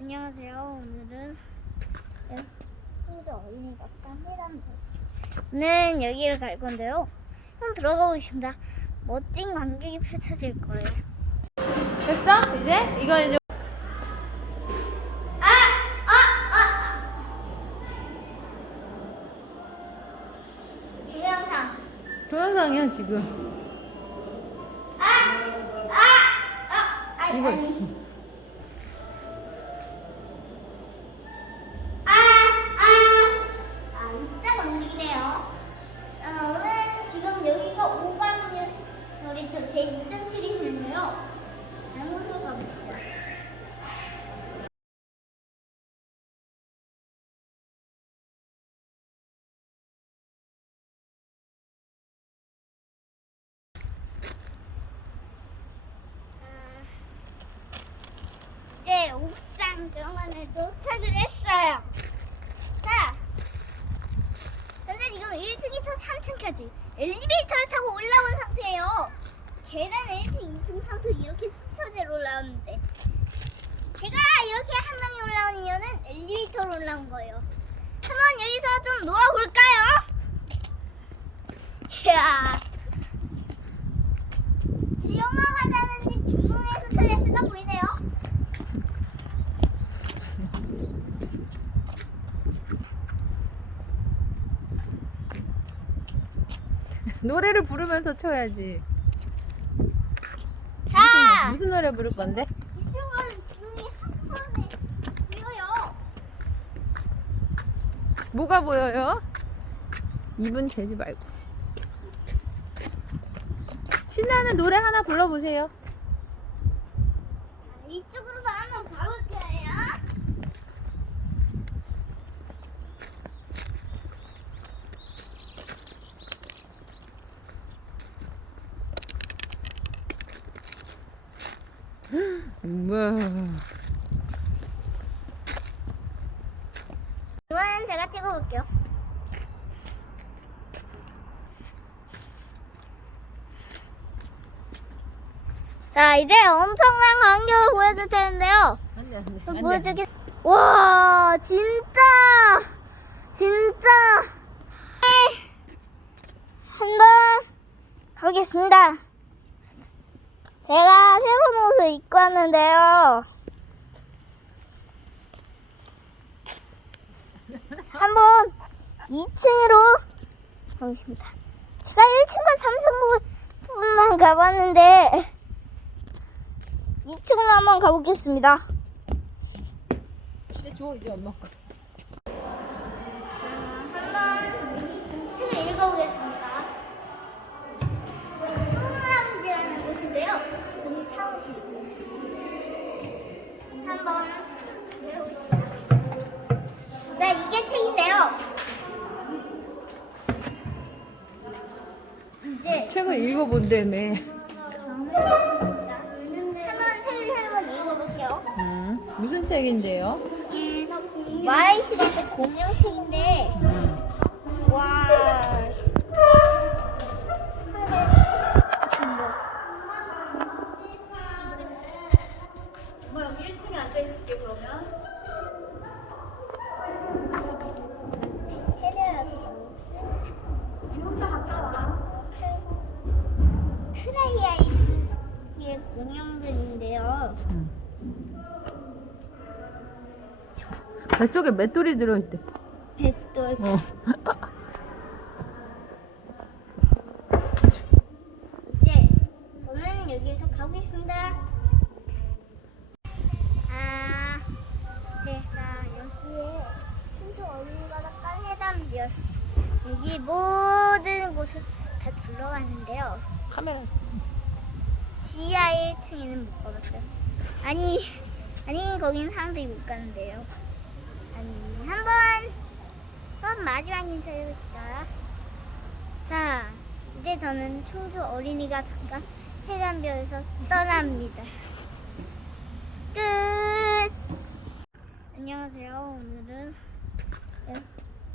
안녕하세요. 오늘은 소주 어린이가 깜이란 는 여기를 갈 건데요. 그럼 들어가 보겠습니다. 멋진 광경이 펼쳐질 거예요. 됐어? 이제? 이거 이제 아! 아! 아! 동영상. 동영상이야 지금 아! 아! 아! 아니, 이거 아니. 여기가 5반 놀이터 제2등 출입인데요. 다른 곳으로 가봅시다. 이제 옥상 정원에 도착을 했어요. 2층에서 3층까지 엘리베이터를 타고 올라온 상태예요. 계단 1층, 2층, 3층 이렇게 순서대로 올라왔는데 제가 이렇게 한 명이 올라온 이유는 엘리베이터로 올라온 거예요. 한번 여기서 좀 놀아볼까요? 이야. 노래를 부르면서 쳐야지. 자, 무슨, 무슨 노래 부를 건데? 뭐가 보여요? 입은 대지 말고. 신나는 노래 하나 불러보세요. 이쪽으로도 한번 가볼게요. 우와 이번엔 제가 찍어볼게요. 자, 이제 엄청난 광경을 보여줄 텐데요. 안돼 안돼 저 보여주겠. 와, 진짜, 진짜. 네. 한번 가보겠습니다. 제가 새로운 옷을 입고 왔는데요. 한번 2층으로 가보겠습니다. 제가 1층만 3층만 가봤는데 2층으로 한번 가보겠습니다. 이제 줘 이제 엄마 거 한번 책을 읽어보겠습니다. 한번. 자, 이게 책인데요. 이제 책을 읽어본다며 한번 책을 한번 읽어볼게요. 음, 무슨 책인데요? 마을 시간대 공룡 책인데 엄마 여기 1층에 앉아 있을게 그러면 트라이 아이스의 공룡들인데요. 뱃속에 맷돌이 들어있대 백돌. 어. 이제 저는 여기에서 가보겠습니다. 제가 여기에 신촌 어린이바닷가 해담별 여기 모든 곳을 다 둘러봤는데요. 카메라 지하 1층에는 못 가봤어요. 아니, 아니 거긴 사람들이 못 가는데요. 아니 한번 한번 마지막 인사해 봅시다. 자, 이제 저는 충주 어린이가 잠깐 해담별에서 떠납니다. 안녕하세요. 오늘은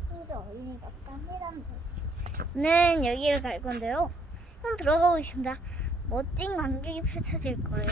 충주 어린이가 해담별. 는 여기를 갈 건데요. 한번 들어가 보겠습니다. 멋진 광경이 펼쳐질 거예요.